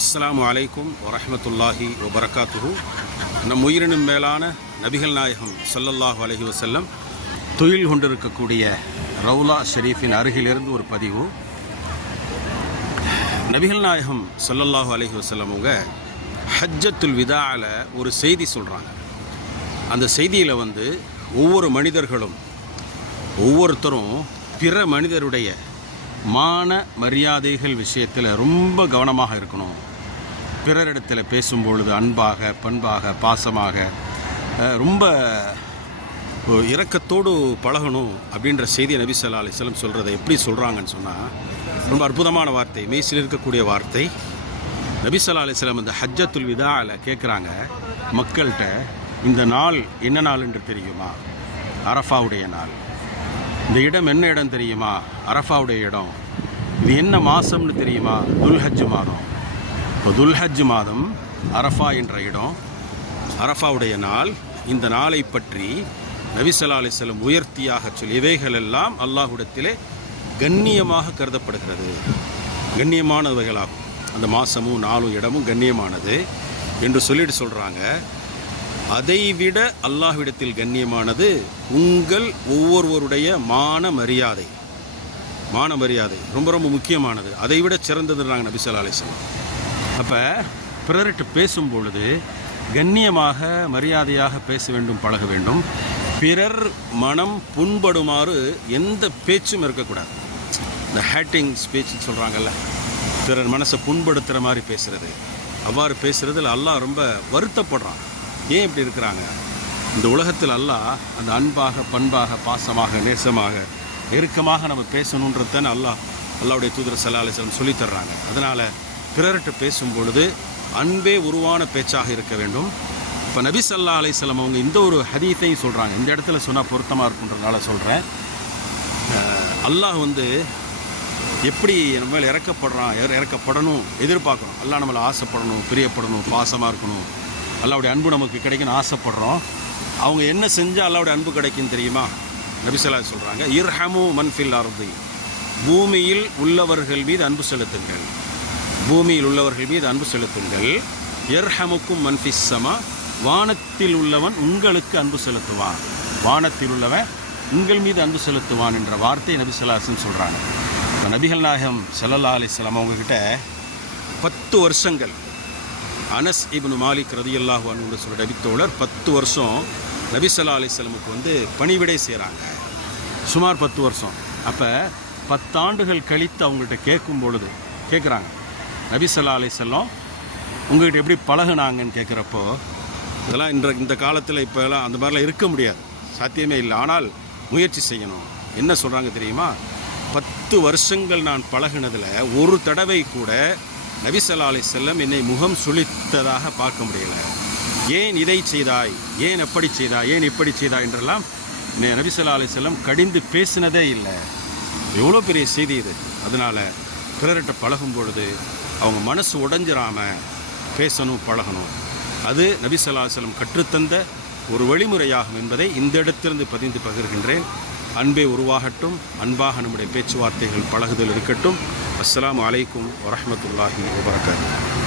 அஸ்ஸலாமு அலைக்கும் வரஹ்மத்துல்லாஹி வபரகாத்துஹு. நம் உயிரினும் மேலான நபிகள் நாயகம் ஸல்லல்லாஹு அலைஹி வஸல்லம் துயில் கொண்டிருக்கக்கூடிய ரவுலா ஷெரீஃபின் அருகிலிருந்து ஒரு பதிவு. நபிகள் நாயகம் ஸல்லல்லாஹு அலைஹி வஸல்லம் அவங்க ஹஜ்ஜத்துல் விதால ஒரு செய்தி சொல்கிறாங்க. அந்த செய்தியில் ஒவ்வொரு மனிதர்களும் ஒவ்வொருத்தரும் பிற மனிதருடைய மான மரியாதைகள் விஷயத்தில் ரொம்ப கவனமாக இருக்கணும். பிறரிடத்தில் பேசும்பொழுது அன்பாக, பண்பாக, பாசமாக, ரொம்ப இரக்கத்தோடு பழகணும் அப்படின்ற செய்தி நபி ஸல்லல்லாஹு அலைஹி வஸல்லம் சொல்கிறத எப்படி சொல்கிறாங்கன்னு சொன்னால் ரொம்ப அற்புதமான வார்த்தை, மெய்சில் இருக்கக்கூடிய வார்த்தை. நபி ஸல்லல்லாஹு அலைஹி வஸல்லம் இந்த ஹஜ்ஜத்துல் விதாவில் கேட்குறாங்க மக்கள்கிட்ட, இந்த நாள் என்ன நாள் என்று தெரியுமா? அரஃபாவுடைய நாள். இந்த இடம் என்ன இடம் தெரியுமா? அரஃபாவுடைய இடம். இது என்ன மாதம்னு தெரியுமா? துல்ஹஜ் மாதம். இப்போ துல்ஹஜ் மாதம் அரஃபா என்ற இடம், அரஃபாவுடைய நாள். இந்த நாளை பற்றி நபி ஸல்லல்லாஹு அலைஹி வஸல்லம் உயர்த்தியாக சொல்லி இவைகளெல்லாம் அல்லாஹ்விடத்திலே கண்ணியமாக கருதப்படுகிறது, கண்ணியமானவைகளாகும். அந்த மாதமும் நாளும் இடமும் கண்ணியமானது என்று சொல்லிட்டு சொல்கிறாங்க. அதைவிட அல்லாஹ்விடத்தில் கண்ணியமானது உங்கள் ஒவ்வொருவருடைய மான மரியாதை. மான மரியாதை ரொம்ப ரொம்ப முக்கியமானது, அதைவிட சிறந்ததுன்றாங்க நபி ஸல்லல்லாஹு அலைஹி வஸல்லம். அப்போ பிறர்கிட்ட பேசும் பொழுது கண்ணியமாக மரியாதையாக பேச வேண்டும், பழக வேண்டும். பிறர் மனம் புண்படுமாறு எந்த பேச்சும் இருக்கக்கூடாது. இந்த ஹேட்டிங் ஸ்பீச் சொல்கிறாங்கல்ல, பிறர் மனசை புண்படுத்துகிற மாதிரி பேசுகிறது, அவ்வாறு பேசுகிறதுல அல்லாஹ் ரொம்ப வருத்தப்படுறான். ஏன் இப்படி இருக்கிறாங்க? இந்த உலகத்தில் அல்லாஹ் அந்த அன்பாக, பண்பாக, பாசமாக, நேசமாக, நெருக்கமாக நம்ம பேசணுன்றதான் அல்லாஹ்வுடைய தூதர் ஸல்லல்லாஹு அலைஹி வஸல்லம் சொல்லித்தர்றாங்க. அதனால் பிறர்கிட்ட பேசும் பொழுது அன்பே உருவான பேச்சாக இருக்க வேண்டும். இப்போ நபி ஸல்லல்லாஹு அலைஹி வஸல்லம் அவங்க இந்த ஒரு ஹதீஸையும் சொல்கிறாங்க. இந்த இடத்துல சொன்னால் பொருத்தமாக இருக்குன்றதுனால சொல்கிறேன். அல்லாஹ் எப்படி நம்ம மேலே இறக்கப்படணும் எதிர்பார்க்குறோம். அல்லாஹ் நம்மளை ஆசைப்படணும், பிரியப்படணும், பாசமாக இருக்கணும், அல்லாஹ்வுடைய அன்பு நமக்கு கிடைக்குன்னு ஆசைப்படுறோம். அவங்க என்ன செஞ்சால் அல்லாஹ்வுடைய அன்பு கிடைக்குன்னு தெரியுமா? நபி ஸல்லல்லாஹு அலைஹி சொல்கிறாங்க, இர்ஹமு மன் ஃபில் அர்தி, பூமியில் உள்ளவர்கள் மீது அன்பு செலுத்துங்கள், பூமியில் உள்ளவர்கள் மீது அன்பு செலுத்துங்கள். இர்ஹமுக்கும் மன் ஃபிஸ் ஸமா, வானத்தில் உள்ளவன் உங்களுக்கு அன்பு செலுத்துவான், வானத்தில் உள்ளவன் உங்கள் மீது அன்பு செலுத்துவான் என்ற வார்த்தை நபி ஸல்லல்லாஹு அலைஹி சொல்கிறாங்க. இப்போ நபிகள் நாயகம் ஸல்லல்லாஹு அலைஹி வஸல்லம் அவங்கக்கிட்ட 10 வருஷங்கள் அனஸ் இப்னு மாலிக் ரலியல்லாஹு அன்ஹு சொல்ற நபித்தோழர் 10 வருஷம் நபி ஸல்லல்லாஹு அலைஹி வஸல்லமுக்கு பணிவிடை செய்கிறாங்க. சுமார் 10 வருஷம். அப்போ 10 ஆண்டுகள் கழித்து அவங்கள்ட்ட கேட்கும் பொழுது கேட்குறாங்க, நபி ஸல்லல்லாஹு அலைஹி வஸல்லம் உங்கள்கிட்ட எப்படி பழகுனாங்கன்னு கேட்குறப்போ, இதெல்லாம் இந்த காலத்தில் இப்போலாம் அந்த மாதிரிலாம் இருக்க முடியாது, சாத்தியமே இல்லை. ஆனால் முயற்சி செய்யணும். என்ன சொல்கிறாங்க தெரியுமா? 10 வருஷங்கள் நான் பழகினதில் ஒரு தடவை கூட நபி ஸல்லல்லாஹு அலைஹி வஸல்லம் என்னை முகம் சுளித்ததாக பார்க்க முடியலை. ஏன் இதை செய்தாய், ஏன் அப்படி செய்தாய், ஏன் இப்படி செய்தாய் என்றெல்லாம் நபி ஸல்லல்லாஹு அலைஹி வஸல்லம் கடிந்து பேசினதே இல்லை. எவ்வளோ பெரிய செய்தி இது. அதனால் பிறர்கிட்ட பழகும் பொழுது அவங்க மனசு உடைஞ்சிராமல் பேசணும், பழகணும். அது நபி ஸல்லல்லாஹு அலைஹி வஸல்லம் கற்றுத்தந்த ஒரு வழிமுறையாகும் என்பதை இந்த இடத்திலிருந்து பதிந்து பகிர்கின்றேன். அன்பே உருவாகட்டும், அன்பாக நம்முடைய பேச்சுவார்த்தைகள் பழகுதல் இருக்கட்டும். அஸ்ஸலாமு அலைக்கும் வரஹ்மத்துல்லாஹி வபரகாத்துஹு.